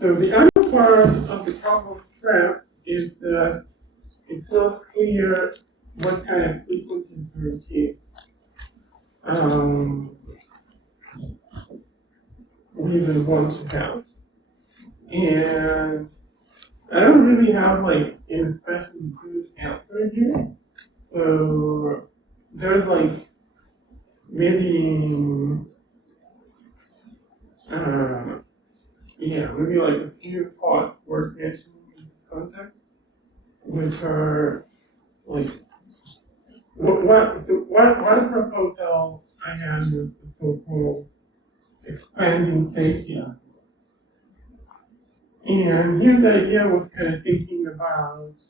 So the other part of the problem trap is that it's not clear what kind of frequentist group is we even want to have. And I don't really have like an especially good answer here. So there's like maybe maybe like a few thoughts worth mentioning in this context, which are like one proposal I had was the so-called expanding safety. And here the idea was kind of thinking about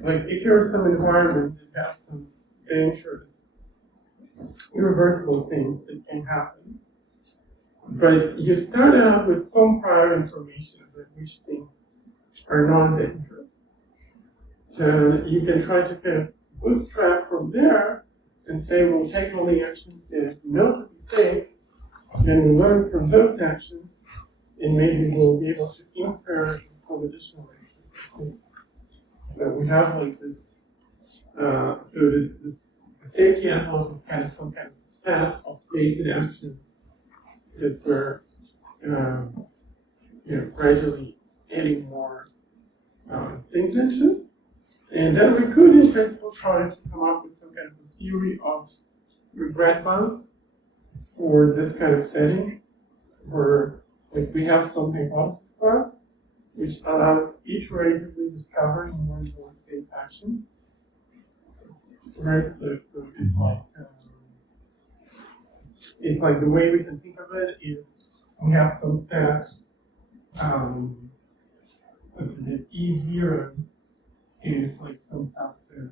like if you're in some environment that has some dangerous, irreversible things that can happen, but you start out with some prior information about which things are non-dangerous. So you can try to kind of bootstrap from there and say, we'll take all the actions that we know to be safe, then we learn from those actions, and maybe we'll be able to infer some additional actions. So we have like this, this safety envelope is kind of some kind of stack of stated actions that we're gradually adding more things into. And then we could, in principle, try to come up with some kind of a theory of regret bounds for this kind of setting, where like we have some hypothesis class, which allows iteratively discovering more and more safe actions. Right? So it's like the way we can think of it is we have some set, E0 is like some subset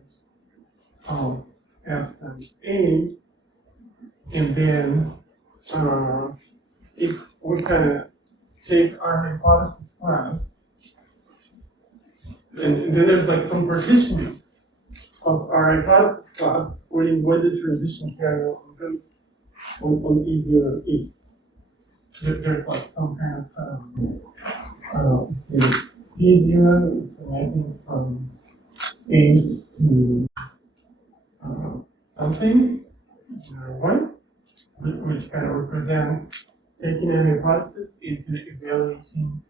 of S times A, and then if we kind of take our hypothesis class, and then there's like some partitioning of our hypothesis class according what the transition kernel goes on E0 and E. There's like some kind of E0 is mapping from A to something, one, which kind of represents taking a hypothesis into evaluating.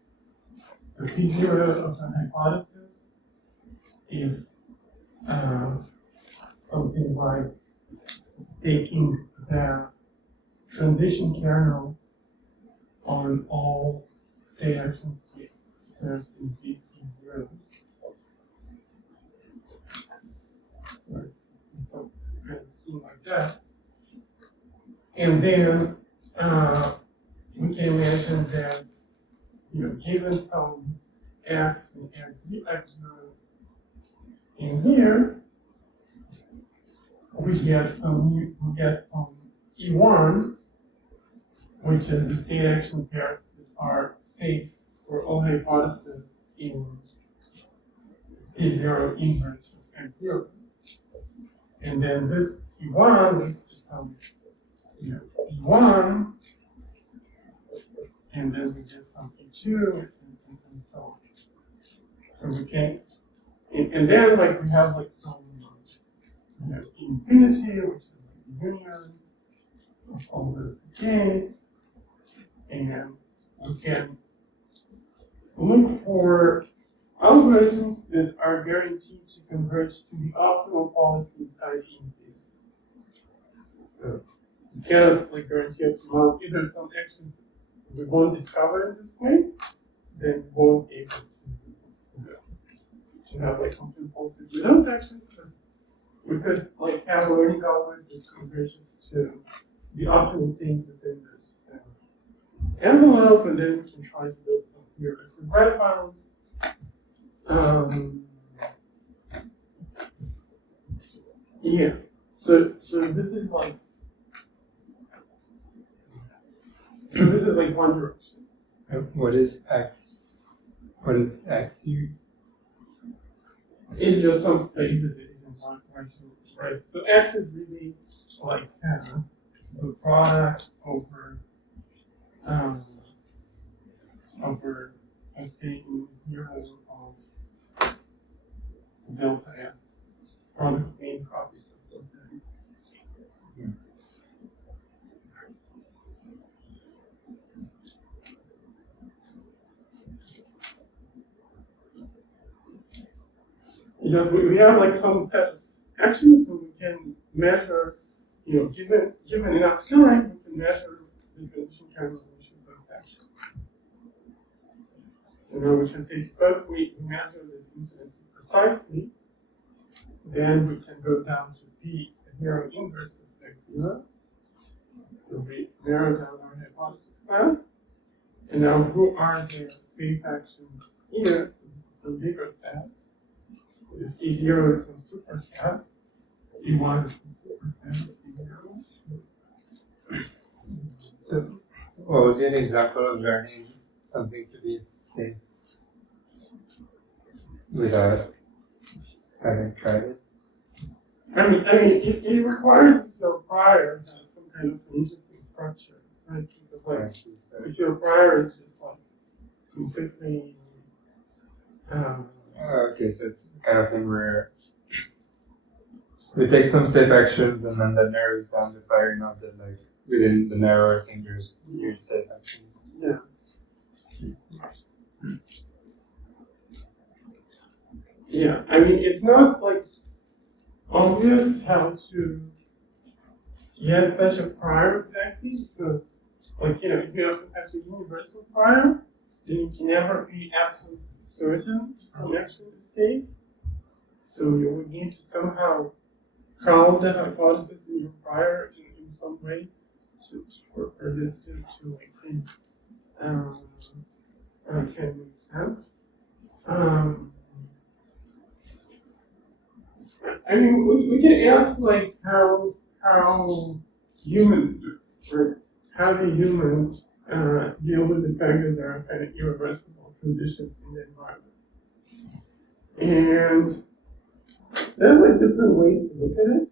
So P0 of an hypothesis is something like taking the transition kernel on all state actions there's in P0. Right. So kind of thing like that. And then we can imagine that, given some x and x0 in here, we get some E1, which is the state action pairs that are safe for all hypotheses in P0 inverse of x0. And then this E1 leads to some E1, and then we get some E2, and so on. So we can, and then like we have like some infinity, which is like the union of all this again, and we can look for algorithms that are guaranteed to converge to the optimal policy inside the interface. So you cannot like guarantee optimal. If there's some actions we won't discover in this way, then we won't be able to have like complete policies with those actions. But we could like have a learning algorithm that converges to the optimal thing within this envelope, and then we can try to build some theoretic regret bounds. Yeah. So this is like one direction. What is X? What is X? It's just some space that it isn't one direction, right? So X is really like the product over over a state in 0 of delta S from the main copies of those values. Because we have like some set of actions, and we can measure, given enough time, we can measure the condition conservation of those actions. So now we can say, suppose we measure the incidence precisely, then we can go down to P zero inverse of x0. So we narrow down our hypothesis class. And now who are the safe actions here? So this is some bigger set. So this E0 is some superset. E1 is some superset of E0. So, what would be an example of learning something to be safe without having tried it? I mean, it requires that your prior has some kind of interesting structure, right? Because like, if your prior is just like completely, okay, so it's the kind of thing where we take some safe actions and then that narrows down the prior, not that like within the narrower thing there's new safe actions. yeah. Yeah, I mean, it's not like obvious how to get such a prior exactly, because, like, if you also have the universal prior, then you can never be absolutely certain some action is safe. So you would need to somehow count the hypothesis in your prior in some way for this to like think can make sense. I mean, we can ask like how humans do, right? How do humans deal with the fact that there are kind of irreversible conditions in the environment? And there's like different ways to look at it.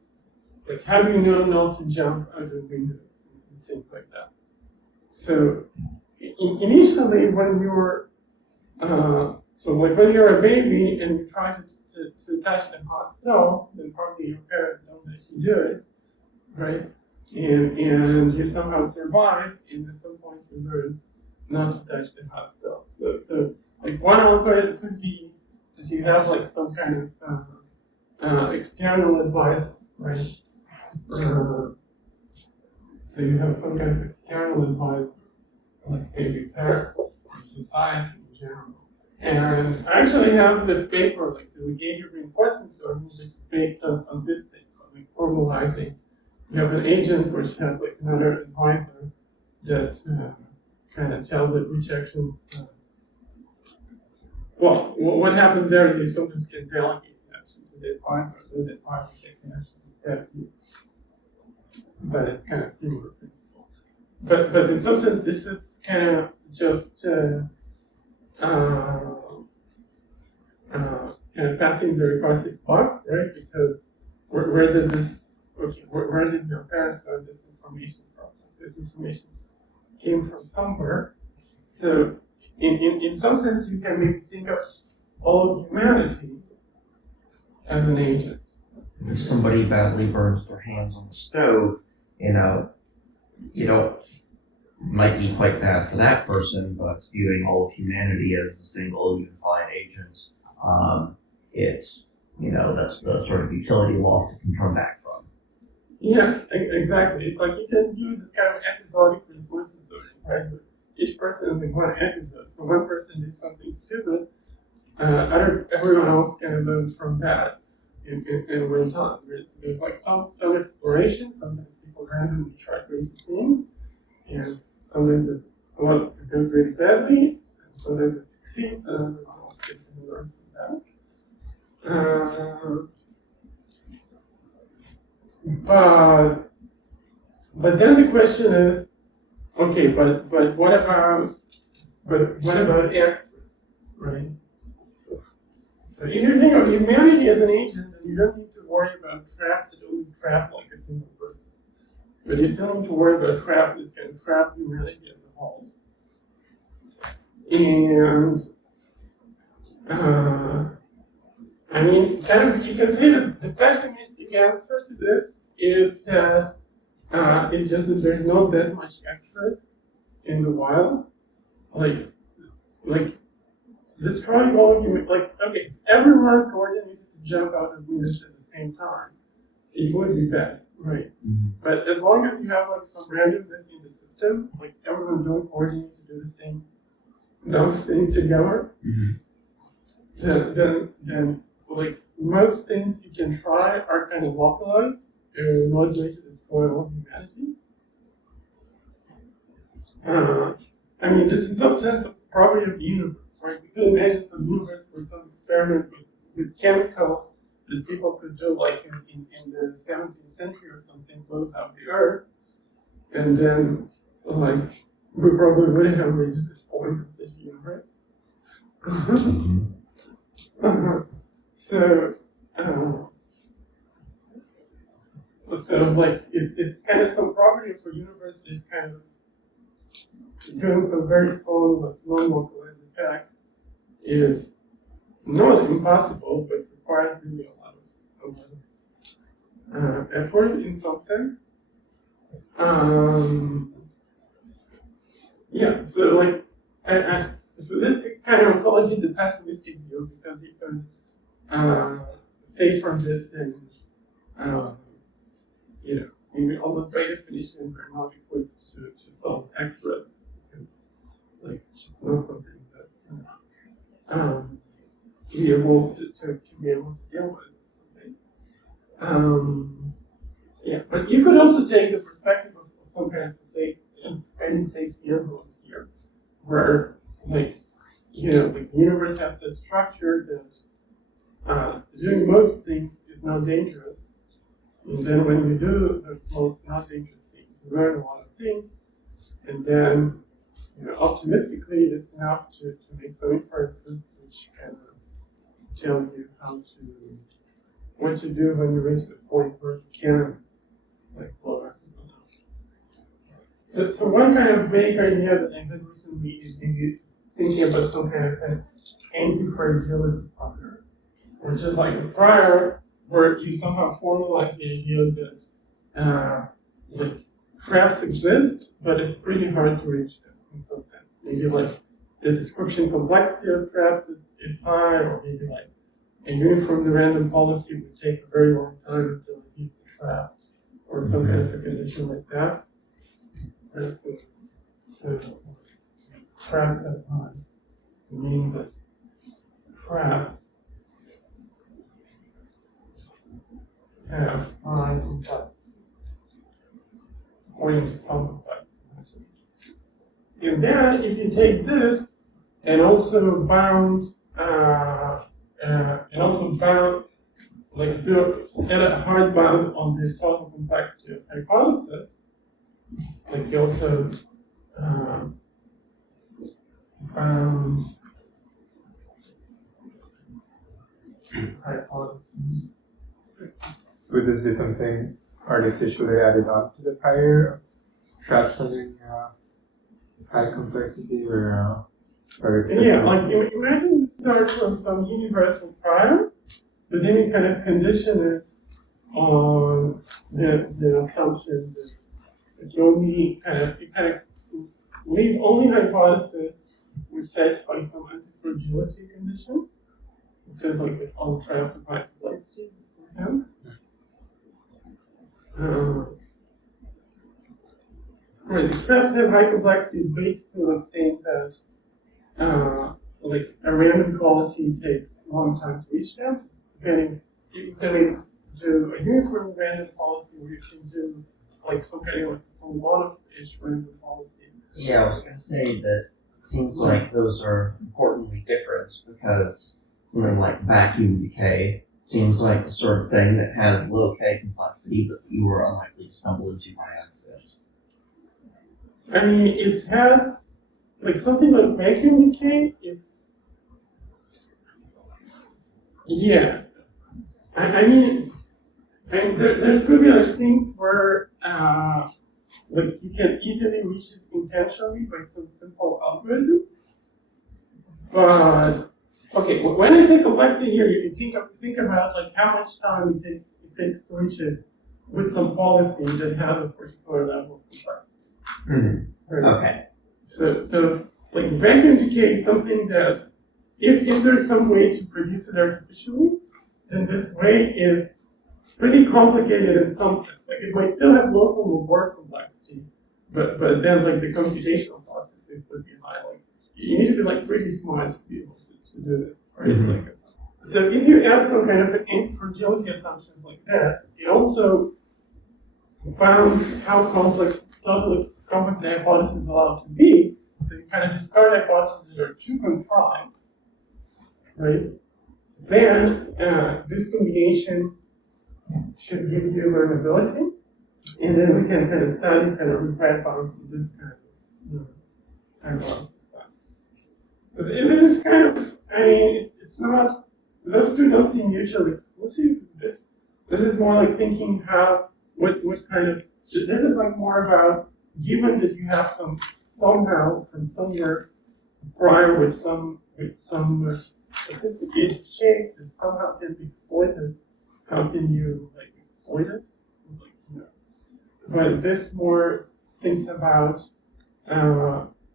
Like, how do you know not to jump out of windows and things like that? So initially, when you're when you're a baby and you try to touch the hot stove, then probably your parents don't let you do it, right? And you somehow survive, and at some point you learn not to touch the hot stove. So like one output could be that you have like some kind of external advisor, right? So you have some kind of external advisor, like maybe parents or society in general. And I actually have this paper, like the behavior reinforcement theory, which is based on this thing, like formalizing. You have an agent which has like another advisor that kind of tells it which actions. Well, what happens there? You sometimes can delegate action to the advisor, so the advisor can actually test you. But it's kind of similar principle. But in some sense, this is kind of just kind of passing the recursive buck, right? Because where did your parents learn this information from? This information came from somewhere. So in some sense, you can maybe think of all of humanity as an agent. If somebody badly burns their hands on the stove, might be quite bad for that person, but viewing all of humanity as a single unified agent, it's, that's the sort of utility loss it can come back from. Yeah, exactly. It's like you can do this kind of episodic reinforcement learning, right? Each person is like one episode. So one person did something stupid, everyone else can learn from that and went on. There's like some exploration, sometimes people randomly try crazy things, and sometimes it goes really badly, and sometimes it succeeds, and everyone else can learn from that. But then the question is, okay, but what about experts, right? So if you think of humanity as an agent, then you don't need to worry about traps that only trap like a single person. But you still need to worry about traps that can trap humanity as a whole. And I mean, kind of, you can say that the pessimistic answer to this is that it's just that there's not that much access in the wild. Like destroying all human, like, okay, everyone coordinated to jump out of windows at the same time, it would be bad, right? Mm-hmm. But as long as you have like some randomness in the system, like everyone don't coordinate to do the same dumb thing together, then like most things you can try are kind of localized, not going to destroy all humanity. I mean, it's in some sense a property of the universe, right? We could imagine some universe where some experiment with chemicals that people could do, like in the 17th century or something, blows out the Earth, and then, like, we probably wouldn't have reached this point of the universe. So like, it's kind of some property of a universe that is kind of doing some very strong but non-localized effect is not impossible, but requires really a lot of effort in some sense. Yeah, so like, so this kind of call it the pessimistic view, because you can say from this that maybe almost by definition we're not equipped to solve X-rays, because like it's just not something that we evolved to be able to deal with something. Yeah, but you could also take the perspective of some kind of safe interval here, where like the universe has a structure that doing most things is not dangerous. And then when you do those most not dangerous things, you learn a lot of things, and then optimistically it's enough to make some inferences which kind of tell you what to do when you reach the point where you can like blow everything up. So one kind of vague idea that I had recently is maybe thinking about some kind of an anti-fragility partner, which is like a prior where you somehow formalize the idea that traps exist, but it's pretty hard to reach them in some sense. Maybe like the description complexity of traps is high, or maybe like a uniformly random policy would take a very long time until it hits a trap, or some kind of a condition like that. So traps at high, meaning that traps have high complexity, according to some complexity. And then, if you take this and also bound, like add a hard bound on this total complexity of hypothesis, like you also bound hypothesis. Would this be something artificially added on to the prior traps having high complexity, or yeah, like imagine you start from some universal prior, but then you kind of condition it on the assumption that you kind of leave only hypothesis which satisfy some anti-fragility condition. It says like that all traps have high complexity in some sense. Right, the traps have high complexity is basically like saying that like a random policy takes a long time to reach them. Depending, you can do a uniform random policy, or you can do like some kind of like some lot-of-ish random policy. Yeah, I was going to say that it seems like those are importantly different, because something like vacuum decay seems like the sort of thing that has low K complexity that you are unlikely to stumble into by accident. I mean, it has, like something like vacuum decay, yeah. I mean, there's going to be like things where, like you can easily reach it intentionally by some simple algorithm. But okay, when I say complexity here, you can think about like how much time it takes to reach it with some policy that has a particular level of complexity. Right? Okay. So like vacuum decay is something that if there's some way to produce it artificially, then this way is pretty complicated in some sense. Like it might still have local reward complexity, but then like the computational processes would be high. Like you need to be like pretty smart to be able to do this, right? Mhm. So if you add some kind of an anti-fragility assumption like this, it also found how totally complex the hypothesis is allowed to be. So you kind of discard hypotheses that are too contrived, right? Then this combination should give you learnability, and then we can kind of study kind of required bounds in this kind of class. Because this is kind of, I mean, it's not, those two don't seem mutually exclusive. This is more like thinking what kind of, this is like more about, given that you have somehow from somewhere prior with some sophisticated shape that somehow can be exploited, how can you like exploit it? Like, you know. But this more thinks about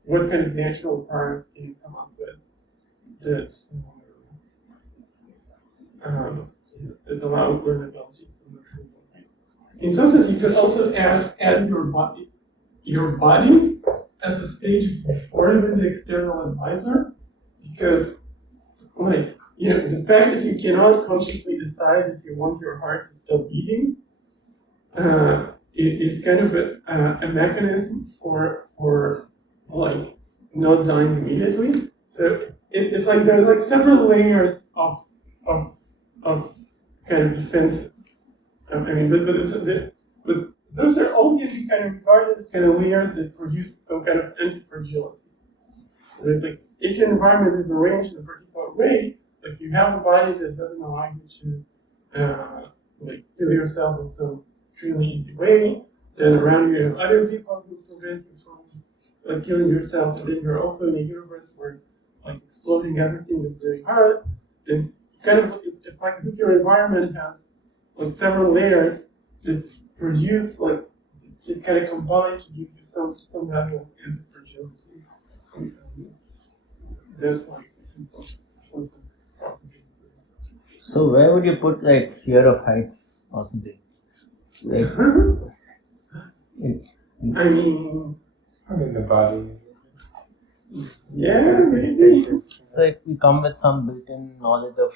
what kind of natural priors can you come up with that that allow learnability in some notion way. In some sense, you could also add your body as a stage before even the external advisor, because like, you know, the fact that you cannot consciously decide that you want your heart to still beating is kind of a mechanism for like not dying immediately. So it's like there's like several layers of kind of defense. I mean, but those are all can be kind of regarded as kind of layers that produce some kind of anti-fragility. Right? Like if your environment is arranged in a particular way, like you have a body that doesn't allow you to like kill yourself in some extremely easy way, then around you have other people who prevent you from like killing yourself, and then you're also in a universe where like exploding everything is very hard, then kind of it's like if your environment has like several layers that produce like it kind of combine to give you some level of anti-fragility. That's like So where would you put like fear of heights or something? Like, I mean, In the body. yeah, maybe. it's like we come with some built-in knowledge of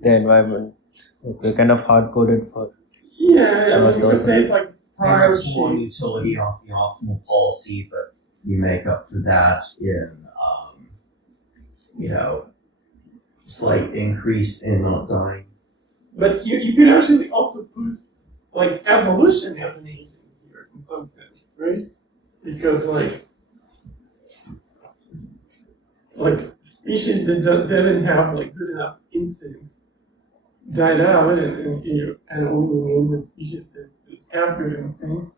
the environment. Like we're kind of hard-coded for. Yeah, I mean, you could say it's like prior Prior small shape. utility off the optimal policy, but you make up for that in, slight increase in not dying. But you could actually also put like evolution as an agent here in some sense, right? Because like species that didn't have like good enough instincts died out, and you kind of only remain with species that have good instincts,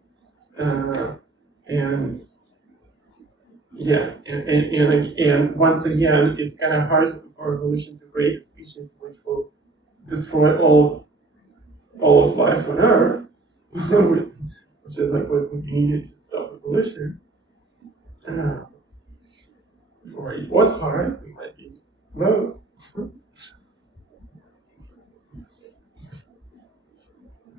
and yeah, and once again, it's kind of hard for evolution to create a species which will destroy all of life on Earth, which is like what we needed to stop evolution. Or it was hard, it might be close.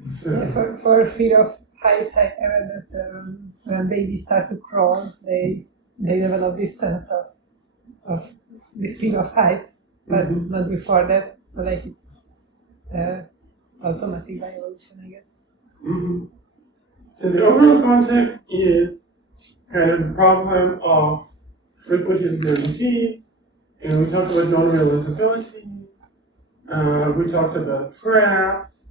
So, For fear of heights, I read that when babies start to crawl, they develop this sense of this fear of heights, but not before that. So like it's automatic by evolution, I guess. mhm. So the overall context is kind of the problem of frequentist guarantees, and we talked about non-realizability, we talked about traps,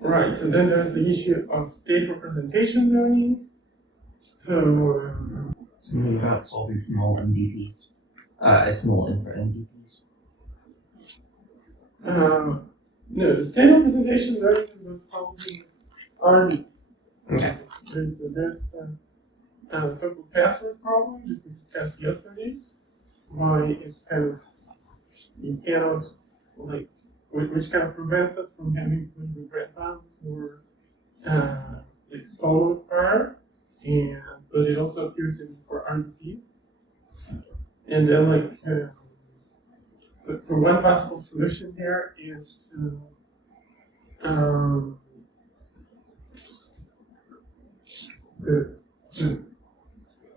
right, so then there's the issue of state representation learning. So, Something about solving small MDPs, small infra MDPs. no, the state representation learning is about solving arguments. Okay. There's simple password problem that we discussed yesterday, why it's kind of, you cannot, like, which kind of prevents us from having to regret bounds for like solo part, but it also appears in for RDPs. And then like, so one possible solution there is to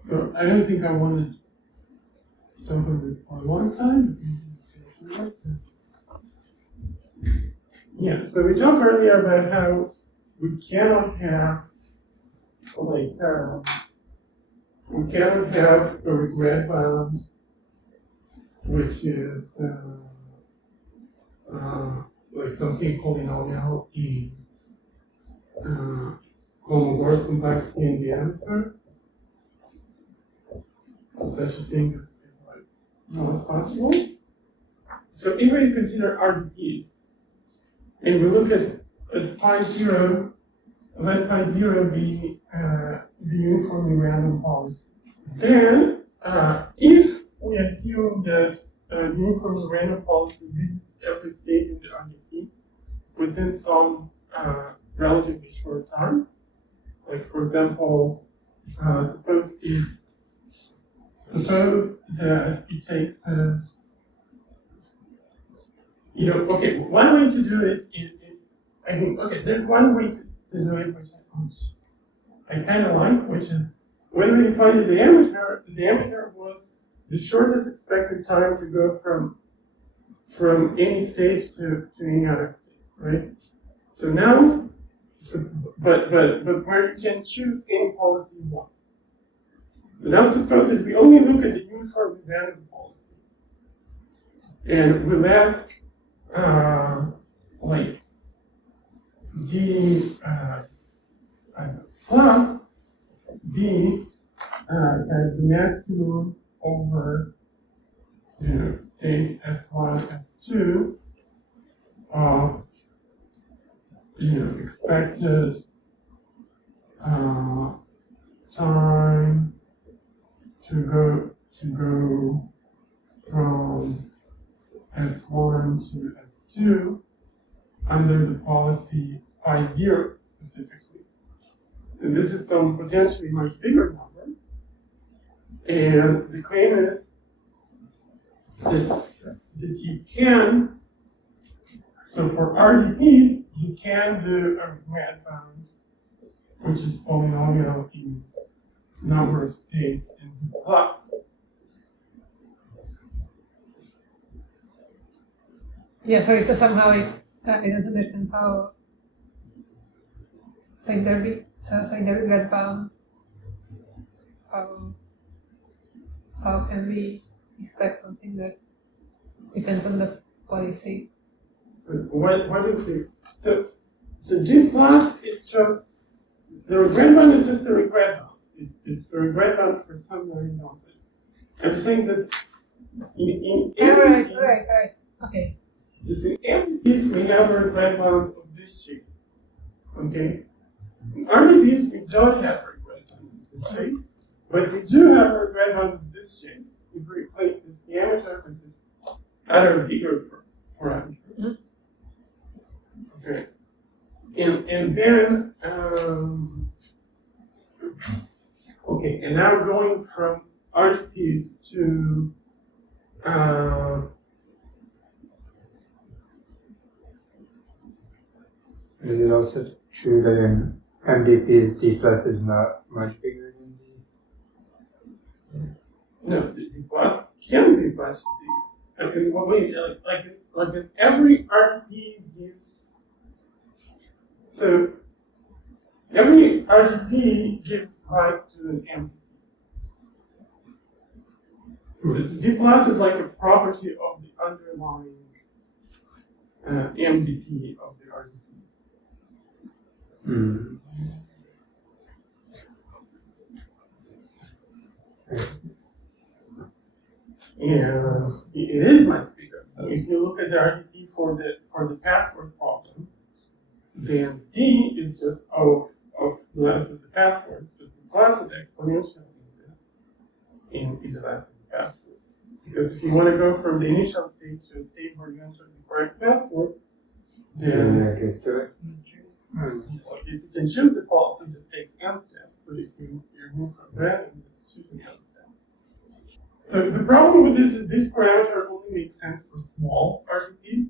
so I don't think I want to stop on this for a long time. Yeah, so we talked earlier about how we cannot have like we cannot have a regret bound which is like something polynomial in homomorph complexity in diameter. Such a thing is like not possible. So if we consider RDPs and we look at pi 0, let pi 0 be the uniformly random policy, then if we assume that the uniformly random policy visits every state in the RDP within some relatively short time, like for example, suppose that it takes, okay, one way to do it is, I think, okay, there's one way to do it which I kind of like, which is when we find the diameter was the shortest expected time to go from any state to any other state, right? So now, but where you can choose any policy you want. So now suppose that we only look at the uniformly random policy, and we let like d plus b as the maximum over state S1, S2 of expected time to go from S1 to S2 under the policy pi 0 specifically. And this is some potentially much bigger number. And the claim is that you can, so for RDPs, you can do a regret bound, which is polynomial in number of states in D plus. Yeah, sorry, so somehow I don't understand how secondary regret bound, how can we expect something that depends on the policy? What is it? So G plus is just, the regret bound is just a regret bound. It's a regret bound for some very long time. I'm saying that in Right. Okay. you see, in MDPs we have a regret bound of this shape. Okay? In RDPs we don't have a regret bound of this shape, but we do have a regret bound of this shape. We replace this diameter with this other bigger parameter. Mm-hmm. Okay. And then okay, and now going from RDPs to is it also true that in MDPs D plus is not much bigger than D? no, the plus can be much bigger. I mean, like in every RDP gives, so every RDP gives rise to an MDP. So D plus is like a property of the underlying MDP of the RDP. Mm. And it is much bigger. So if you look at the RDP for the password problem, then D is just of the length of the password, but the class of the exponential in the last password. Because if you want to go from the initial state to a state where you enter the correct password, then Okay, correct. if you can choose the policy, it just takes n steps. But if you remove from random, it's choosing n steps. So the problem with this is this parameter only makes sense for small RGBs.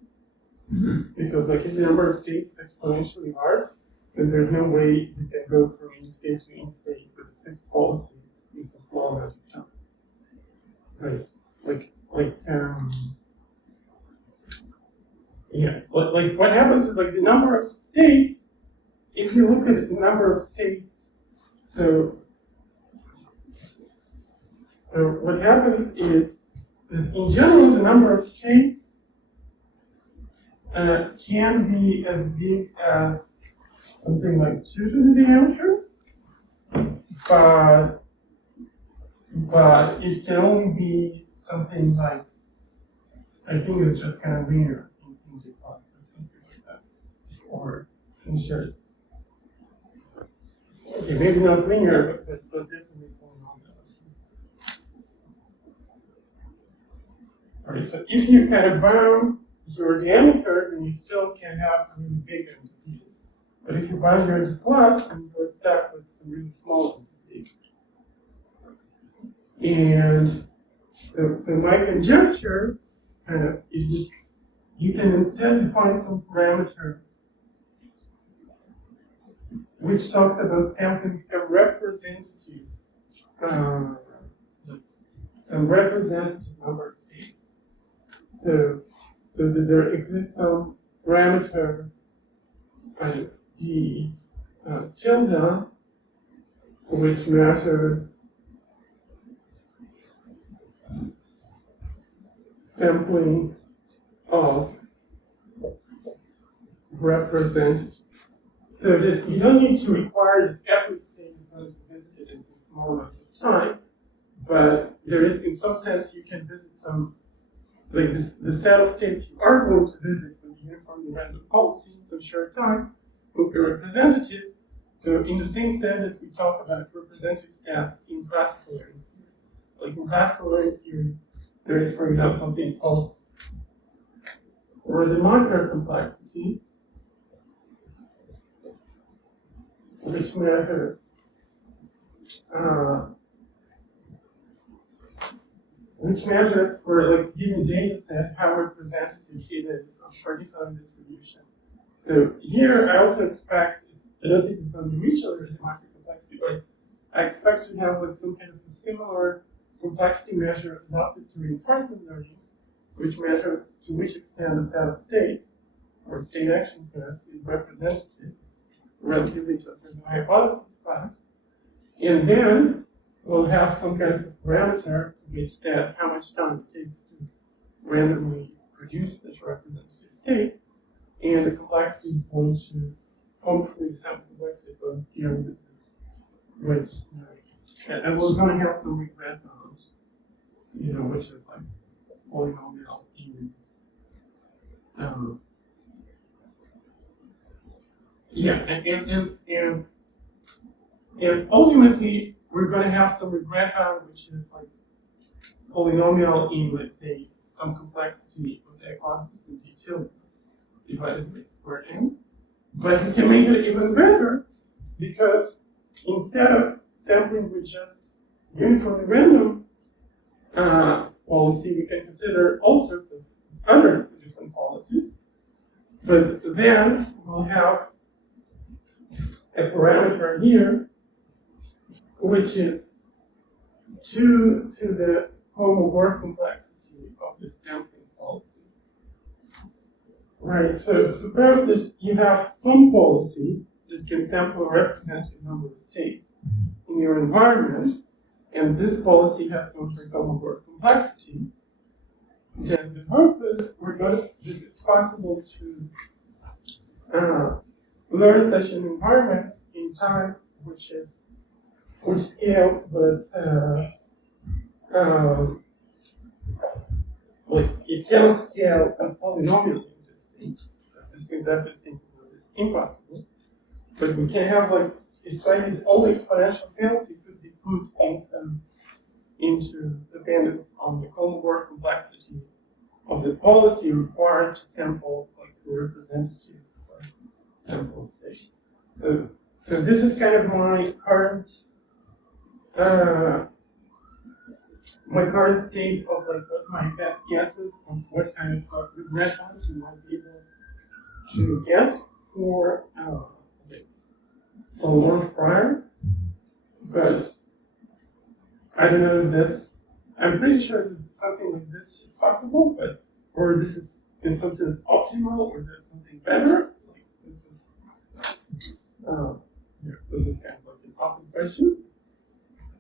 Because like if the number of states is exponentially large, then there's no way you can go from any state to any state with a fixed policy in so small amount of time. Right? Like what happens is like the number of states, if you look at the number of states, so what happens is that in general the number of states can be as big as something like 2 to the diameter, but it can only be something like, I think it's just kind of linear in G plus or something like that. Or I'm sure it's okay, maybe not linear, but definitely polynomial. Alright, so if you kind of bound your diameter, then you still can have really big entities. But if you bound your G plus, then you're stuck with some really small entities. And so my conjecture kind of is just, you can instead define some parameter which talks about sampling a representative, some representative number of states. So that there exists some parameter d tilde, which measures sampling of representative. So that you don't need to require that every state is going to be visited in a small amount of time, but there is, in some sense, you can visit some, like this, the set of states you are going to visit with uniformly random policy in some short time will be representative. So in the same sense that we talk about representative stats in classical learning theory. Like in classical learning theory, there is, for example, something called Rademacher complexity, which measures for like given data set how representative it is of particular distribution. So here I also expect, I don't think it's going to reach a Rademacher complexity, but I expect to have like some kind of a similar complexity measure adapted to reinforcement learning, which measures to which extent the set of states or state action pairs is representative relatively to a certain hypothesis class. And then we'll have some kind of parameter which says how much time it takes to randomly produce this representative state. And the complexity is going to, hopefully, the sample complexity is going to deal with this, which, and we're going to have some regret bounds, which is like polynomial in. And ultimately, we're going to have some regret bound, which is like polynomial in, let's say, some complexity of the hypothesis in detail divided by square n. But we can make it even better because instead of sampling with just uniformly random policy, we can consider all sorts of other different policies. But then we'll have a parameter here, which is 2 to the homomorph complexity of the sampling policy. Right, so suppose that you have some policy that can sample a representative number of states in your environment, and this policy has some sort of homomorph complexity. Then the hope is it's possible to learn such an environment in time which scales, but like it cannot scale a polynomial in this thing. This thing everything is impossible. But we can have like it's like all the exponential penalty could be put into dependence on the Kolmogorov complexity of the policy required to sample like a representative sample state. So this is kind of my current state of like what my best guesses of what kind of regressions you might be able to get for so long prior. But I don't know if this, I'm pretty sure that something like this is possible, but, or this is in some sense optimal, or there's something better. Like this is, this is kind of like an open question.